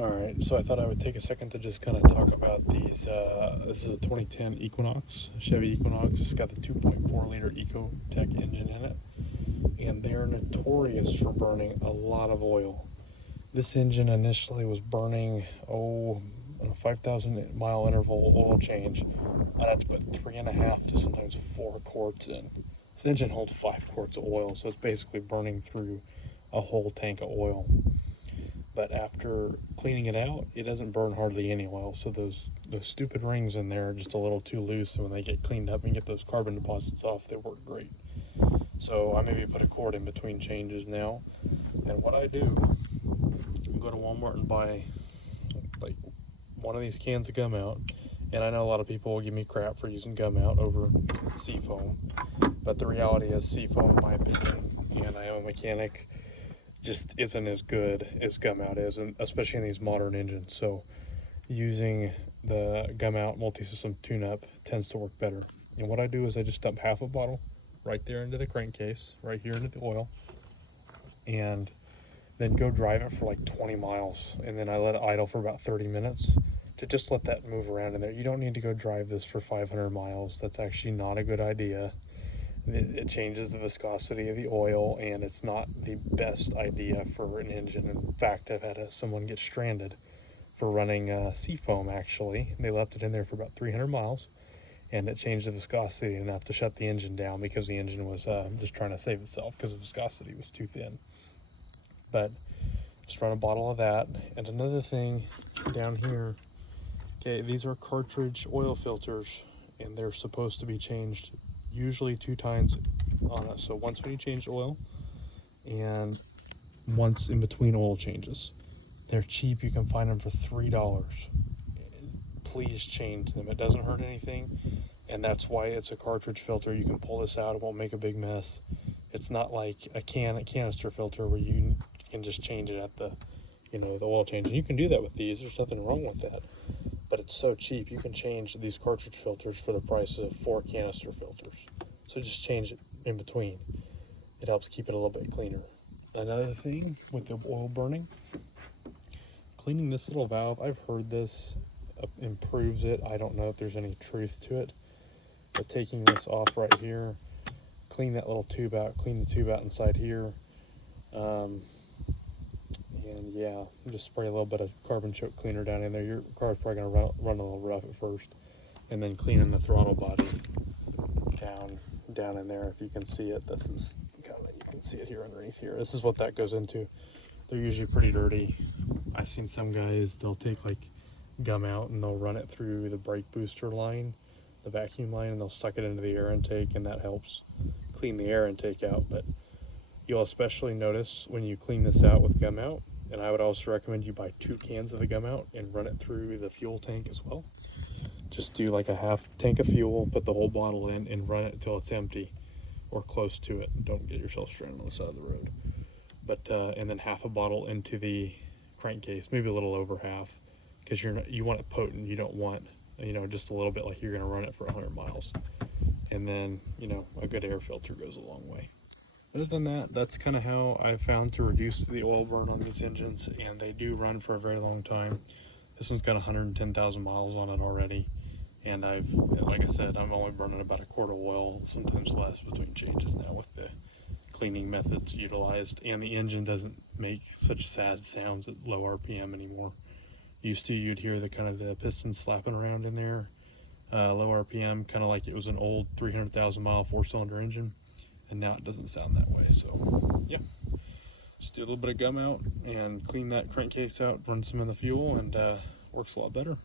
Alright, so I thought I would take a second to just kind of talk about these. This is a 2010 Equinox, Chevy Equinox. It's got the 2.4 liter ecotec engine in it, and they're notorious for burning a lot of oil. This engine initially was burning, on a 5,000 mile interval oil change. I'd have to put 3.5 to sometimes 4 quarts in. This engine holds 5 quarts of oil, so it's basically burning through a whole tank of oil. But after cleaning it out, it doesn't burn hardly any oil. So those stupid rings in there are just a little too loose, and when they get cleaned up and get those carbon deposits off, they work great. So I maybe put a quart in between changes now. And what I do, I go to Walmart and buy like one of these cans of Gumout. And I know a lot of people will give me crap for using Gumout over Seafoam, but the reality is Seafoam, in my opinion, and I am a mechanic, just isn't as good as Gumout is, and especially in these modern engines. So using the Gumout multi-system tune-up tends to work better. And what I do is I just dump half a bottle right there into the crankcase, right here into the oil, and then go drive it for like 20 miles, and then I let it idle for about 30 minutes to just let that move around in there. You don't need to go drive this for 500 miles. That's actually not a good idea. It changes the viscosity of the oil, and it's not the best idea for an engine. In fact, I've had someone get stranded for running Seafoam, actually. They left it in there for about 300 miles, and it changed the viscosity enough to shut the engine down because the engine was just trying to save itself because the viscosity was too thin. But just run a bottle of that. And another thing down here, okay, these are cartridge oil filters, and they're supposed to be changed usually 2 times on it. So once when you change oil, and once in between oil changes. They're cheap. You can find them for $3. Please change them. It doesn't hurt anything, and that's why it's a cartridge filter. You can pull this out. It won't make a big mess. It's not like a canister filter where you can just change it at the oil change. And you can do that with these. There's nothing wrong with that. But it's so cheap. You can change these cartridge filters for the price of 4 canister filters. So just change it in between. It helps keep it a little bit cleaner. Another thing with the oil burning, cleaning this little valve, I've heard this improves it. I don't know if there's any truth to it. But taking this off right here, clean that little tube out, clean the tube out inside here. And yeah, just spray a little bit of carbon choke cleaner down in there. Your car's probably going to run a little rough at first. And then cleaning the throttle body down in there. If you can see it, this is kind of, you can see it here underneath here. This is what that goes into. They're usually pretty dirty. I've seen some guys, they'll take like Gumout and they'll run it through the brake booster line, the vacuum line, and they'll suck it into the air intake, and that helps clean the air intake out. But you'll especially notice when you clean this out with Gumout, and I would also recommend you buy 2 cans of the Gumout and run it through the fuel tank as well. Just do like a half tank of fuel, put the whole bottle in, and run it until it's empty or close to it. Don't get yourself stranded on the side of the road. But and then half a bottle into the crankcase, maybe a little over half, because you want it potent. You don't want just a little bit, like you're going to run it for 100 miles. And then a good air filter goes a long way. Other than that, that's kind of how I've found to reduce the oil burn on these engines, and they do run for a very long time. This one's got 110,000 miles on it already, and like I said, I'm only burning about a quart of oil, sometimes less, between changes now with the cleaning methods utilized. And the engine doesn't make such sad sounds at low RPM anymore. Used to, you'd hear the pistons slapping around in there, low RPM, kind of like it was an old 300,000 mile 4-cylinder engine, and now it doesn't sound that way. So yeah, just do a little bit of Gumout and clean that crankcase out, run some in the fuel, and works a lot better.